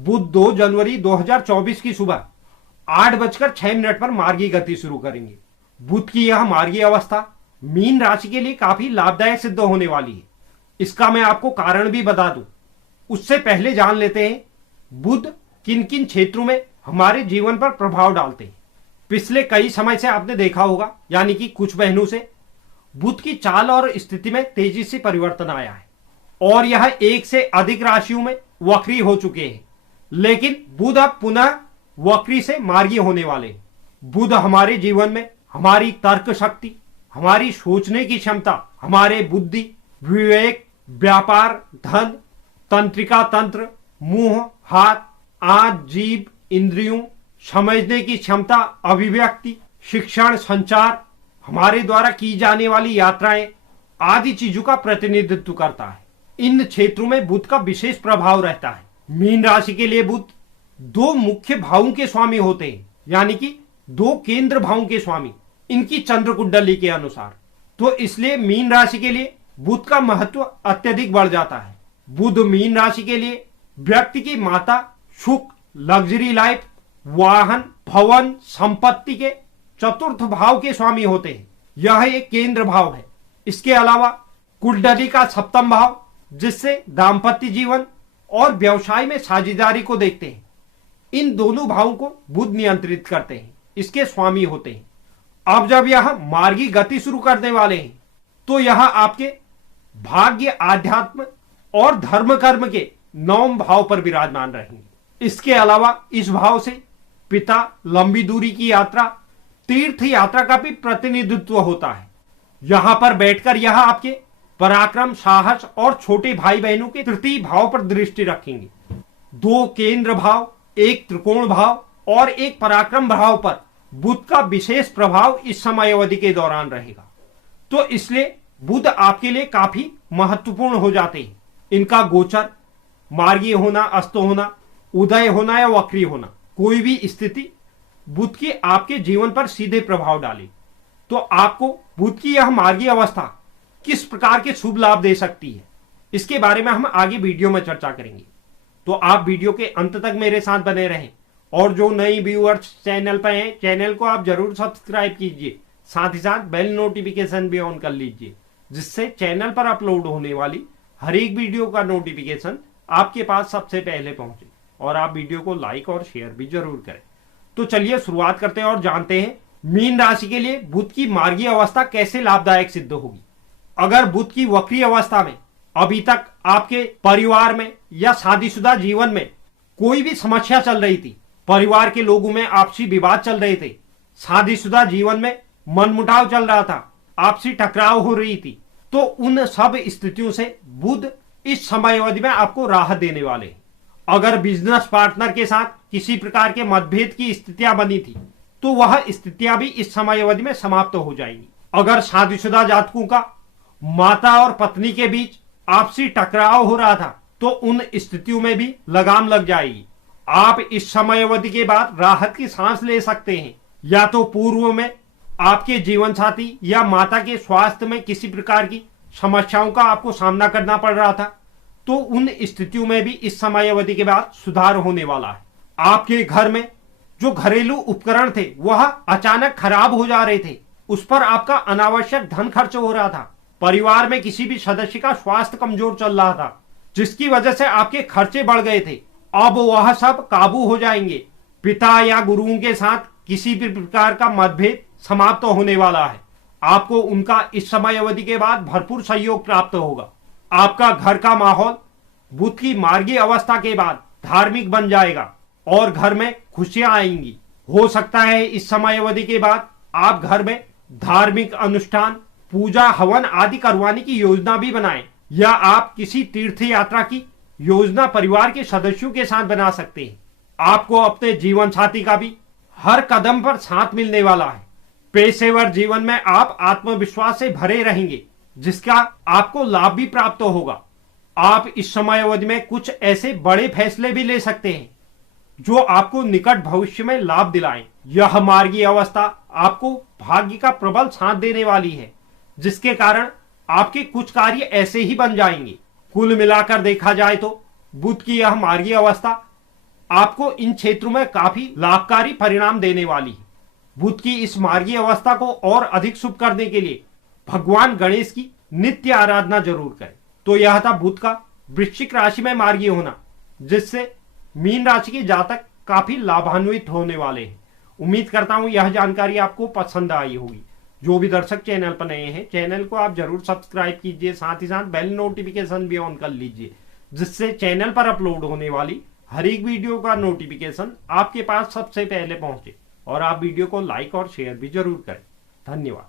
बुध 2 जनवरी 2024 की सुबह 8:06 पर मार्गी गति शुरू करेंगे। बुध की यह मार्गी अवस्था मीन राशि के लिए काफी लाभदायक सिद्ध होने वाली है। इसका मैं आपको कारण भी बता दूं। उससे पहले जान लेते हैं बुध किन किन क्षेत्रों में हमारे जीवन पर प्रभाव डालते हैं। पिछले कई समय से आपने देखा होगा, यानी कि कुछ महीनों से बुध की चाल और स्थिति में तेजी से परिवर्तन आया है और यह एक से अधिक राशियों में वक्री हो चुके हैं। लेकिन बुध अब पुनः वक्री से मार्गी होने वाले हैं। बुध हमारे जीवन में हमारी तर्क शक्ति, हमारी सोचने की क्षमता, हमारे बुद्धि, विवेक, व्यापार, धन, तंत्रिका तंत्र, मुंह, हाथ, आंख, जीभ, इंद्रियों, समझने की क्षमता, अभिव्यक्ति, शिक्षण, संचार, हमारे द्वारा की जाने वाली यात्राएं आदि चीजों का प्रतिनिधित्व करता है। इन क्षेत्रों में बुध का विशेष प्रभाव रहता है। मीन राशि के लिए बुध 2 मुख्य भावों के स्वामी होते हैं, यानी कि 2 केंद्र भावों के स्वामी इनकी चंद्र कुंडली के अनुसार। तो इसलिए मीन राशि के लिए बुध का महत्व अत्यधिक बढ़ जाता है। बुध मीन राशि के लिए व्यक्ति की माता, सुख, लग्जरी लाइफ, वाहन, भवन, संपत्ति के चतुर्थ भाव के स्वामी होते हैं। यह एक केंद्र भाव है। इसके अलावा कुंडली का 7वां भाव, जिससे दाम्पत्य जीवन और व्यवसाय में साझेदारी को देखते हैं, इन दोनों भावों को बुध नियंत्रित करते हैं, इसके स्वामी होते हैं। अब जब यह मार्गी गति शुरू करने वाले हैं तो यह आपके भाग्य, आध्यात्म और धर्म कर्म के 9वें भाव पर विराजमान रहेंगे। इसके अलावा इस भाव से पिता, लंबी दूरी की यात्रा, तीर्थ यात्रा का भी प्रतिनिधित्व होता है। यहां पर बैठकर यह आपके पराक्रम, साहस और छोटे भाई बहनों के तृतीय भाव पर दृष्टि रखेंगे। 2 केंद्र भाव, 1 त्रिकोण भाव और 1 पराक्रम भाव पर बुध का विशेष प्रभाव इस समय अवधि के दौरान रहेगा। तो इसलिए बुध आपके लिए काफी महत्वपूर्ण हो जाते हैं। इनका गोचर, मार्गी होना, अस्त होना, उदय होना या वक्री होना, कोई भी स्थिति बुध की आपके जीवन पर सीधे प्रभाव डाले। तो आपको बुध की यह मार्गी अवस्था किस प्रकार के शुभ लाभ दे सकती है, इसके बारे में हम आगे वीडियो में चर्चा करेंगे। तो आप वीडियो के अंत तक मेरे साथ बने रहें और जो नई व्यूअर्स चैनल पर हैं, चैनल को आप जरूर सब्सक्राइब कीजिए, साथ ही साथ बेल नोटिफिकेशन भी ऑन कर लीजिए, जिससे चैनल पर अपलोड होने वाली हर एक वीडियो का नोटिफिकेशन आपके पास सबसे पहले पहुंचे। और आप वीडियो को लाइक और शेयर भी जरूर करें। तो चलिए शुरुआत करते हैं और जानते हैं मीन राशि के लिए बुध की मार्गी अवस्था कैसे लाभदायक सिद्ध होगी। अगर बुध की वक्री अवस्था में अभी तक आपके परिवार में या शादीशुदा जीवन में कोई भी समस्या चल रही थी, परिवार के लोगों में आपसी विवाद चल रहे थे, शादीशुदा जीवन में मनमुटाव चल रहा था, आपसी टकराव हो रही थी, तो उन सब स्थितियों से बुध इस समय अवधि में आपको राहत देने वाले हैं। अगर बिजनेस पार्टनर के साथ किसी प्रकार के मतभेद की स्थितियां बनी थी तो वह स्थितियां भी इस समय अवधि में समाप्त हो जाएंगी। अगर शादीशुदा जातकों का माता और पत्नी के बीच आपसी टकराव हो रहा था तो उन स्थितियों में भी लगाम लग जाएगी। आप इस समय अवधि के बाद राहत की सांस ले सकते हैं। या तो पूर्व में आपके जीवन साथी या माता के स्वास्थ्य में किसी प्रकार की समस्याओं का आपको सामना करना पड़ रहा था, तो उन स्थितियों में भी इस समय अवधि के बाद सुधार होने वाला है। आपके घर में जो घरेलू उपकरण थे वह अचानक खराब हो जा रहे थे, उस पर आपका अनावश्यक धन खर्च हो रहा था। परिवार में किसी भी सदस्य का स्वास्थ्य कमजोर चल रहा था, जिसकी वजह से आपके खर्चे बढ़ गए थे। अब वह सब काबू हो जाएंगे। पिता या गुरुओं के साथ किसी भी प्रकार का मतभेद समाप्त होने वाला है। आपको उनका इस समय अवधि के बाद भरपूर सहयोग प्राप्त होगा। आपका घर का माहौल बुध की मार्गी अवस्था के बाद धार्मिक बन जाएगा और घर में खुशियां आएंगी। हो सकता है इस समय अवधि के बाद आप घर में धार्मिक अनुष्ठान, पूजा, हवन आदि करवाने की योजना भी बनाएं, या आप किसी तीर्थ यात्रा की योजना परिवार के सदस्यों के साथ बना सकते हैं। आपको अपने जीवन साथी का भी हर कदम पर साथ मिलने वाला है। पेशेवर जीवन में आप आत्मविश्वास से भरे रहेंगे, जिसका आपको लाभ भी प्राप्त होगा। आप इस समय अवधि में कुछ ऐसे बड़े फैसले भी ले सकते हैं जो आपको निकट भविष्य में लाभ दिलाएं। यह मार्गी अवस्था आपको भाग्य का प्रबल साथ देने वाली है, जिसके कारण आपके कुछ कार्य ऐसे ही बन जाएंगे। कुल मिलाकर देखा जाए तो बुध की यह मार्गी अवस्था आपको इन क्षेत्रों में काफी लाभकारी परिणाम देने वाली है। बुध की इस मार्गीय अवस्था को और अधिक शुभ करने के लिए भगवान गणेश की नित्य आराधना जरूर करें। तो यह था बुध का वृश्चिक राशि में मार्गीय होना, जिससे मीन राशि के जातक काफी लाभान्वित होने वाले हैं। उम्मीद करता हूं यह जानकारी आपको पसंद आई होगी। जो भी दर्शक चैनल पर नए हैं, चैनल को आप जरूर सब्सक्राइब कीजिए, साथ ही साथ बेल नोटिफिकेशन भी ऑन कर लीजिए, जिससे चैनल पर अपलोड होने वाली हर एक वीडियो का नोटिफिकेशन आपके पास सबसे पहले पहुंचे। और आप वीडियो को लाइक और शेयर भी जरूर करें। धन्यवाद।